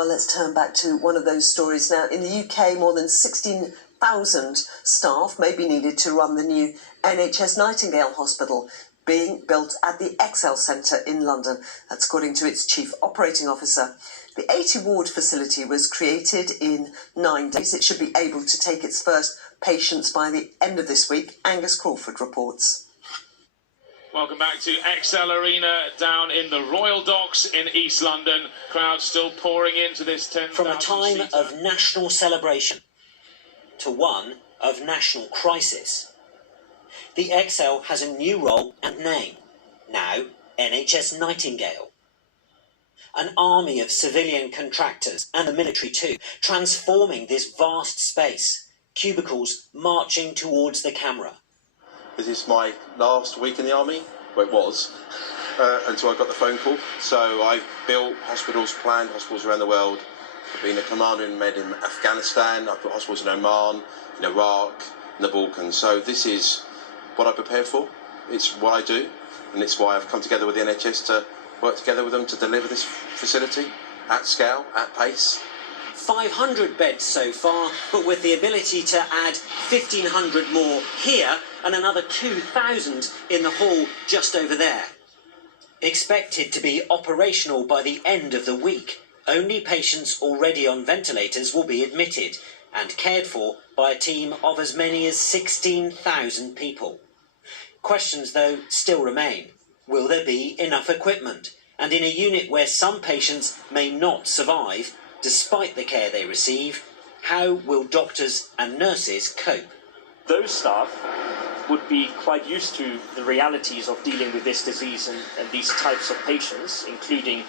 Well, let's turn back to one of those stories now. In the UK, more than 16,000 staff may be needed to run the new NHS Nightingale Hospital being built at the Excel Centre in London. That's according to its chief operating officer. The 80-ward facility was created in 9 days. It should be able to take its first patients by the end of this week. Angus Crawford reports. Welcome back to Excel Arena down in the Royal Docks in East London. Crowds still pouring into this 10,000 From a time of national celebration to one of national crisis, the Excel has a new role and name, now NHS Nightingale. An army of civilian contractors and the military too, transforming this vast space, cubicles marching towards the camera. This is my last week in the army, well it was, until I got the phone call. So I've built hospitals, planned hospitals around the world. I've been a commander in med in Afghanistan, I've put hospitals in Oman, in Iraq, in the Balkans. So this is what I prepare for, it's what I do, and it's why I've come together with the NHS to work together with them to deliver this facility at scale, at pace. 500 beds so far, but with the ability to add 1,500 more here and another 2,000 in the hall just over there. Expected to be operational by the end of the week, only patients already on ventilators will be admitted and cared for by a team of as many as 16,000 people. Questions, though, still remain. Will there be enough equipment? And in a unit where some patients may not survive, despite the care they receive, how will doctors and nurses cope? Those staff would be quite used to the realities of dealing with this disease and these types of patients, including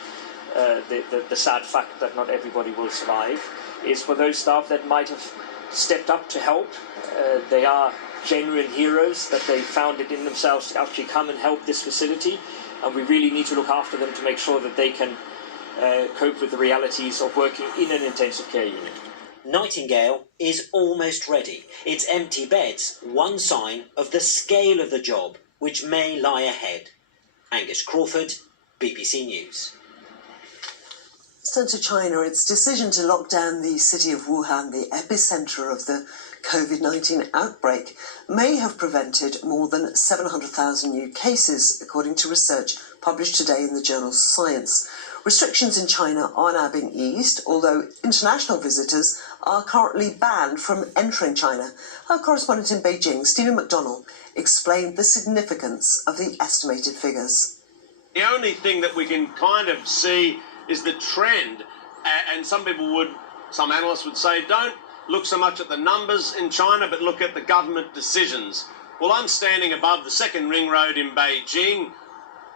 the sad fact that not everybody will survive, is for those staff that might have stepped up to help. They are genuine heroes, that they found it in themselves to actually come and help this facility, and we really need to look after them to make sure that they can cope with the realities of working in an intensive care unit. Nightingale is almost ready. Its empty beds, one sign of the scale of the job which may lie ahead. Angus Crawford, BBC News. Let's turn to China. Its decision to lock down the city of Wuhan, the epicentre of the COVID-19 outbreak, may have prevented more than 700,000 new cases, according to research published today in the journal Science. Restrictions in China are now being eased, although international visitors are currently banned from entering China. Our correspondent in Beijing, Stephen McDonnell, explained the significance of the estimated figures. The only thing that we can kind of see is the trend, and some analysts would say, don't look so much at the numbers in China, but look at the government decisions. Well, I'm standing above the second ring road in Beijing.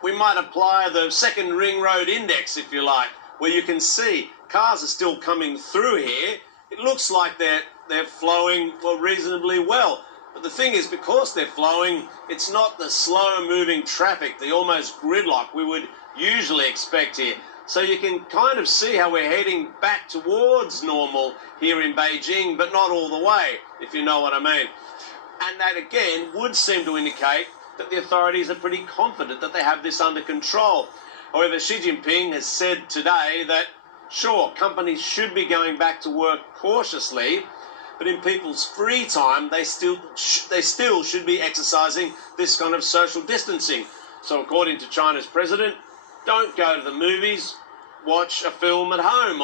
We might apply the second ring road index, if you like, where you can see cars are still coming through here. It looks like they're flowing, well, reasonably well. But the thing is, because they're flowing, it's not the slow-moving traffic, the almost gridlock we would usually expect here. So you can kind of see how we're heading back towards normal here in Beijing, but not all the way, if you know what I mean. And that, again, would seem to indicate that the authorities are pretty confident that they have this under control. However, Xi Jinping has said today that, sure, companies should be going back to work cautiously, but in people's free time, they still should be exercising this kind of social distancing. So according to China's president, don't go to the movies, watch a film at home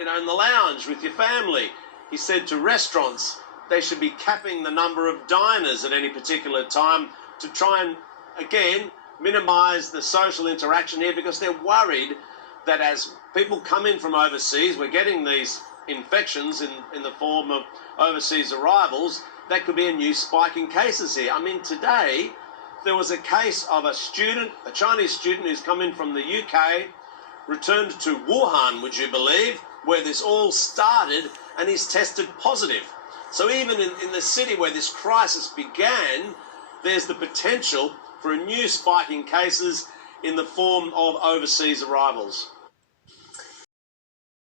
in the lounge with your family. He said to restaurants, they should be capping the number of diners at any particular time to try and, again, minimise the social interaction here, because they're worried that as people come in from overseas, we're getting these infections in the form of overseas arrivals. That could be a new spike in cases here. I mean, today there was a case of a Chinese student who's come in from the UK, returned to Wuhan, would you believe, where this all started, and he's tested positive. So even in the city where this crisis began, there's the potential for a new spike in cases in the form of overseas arrivals.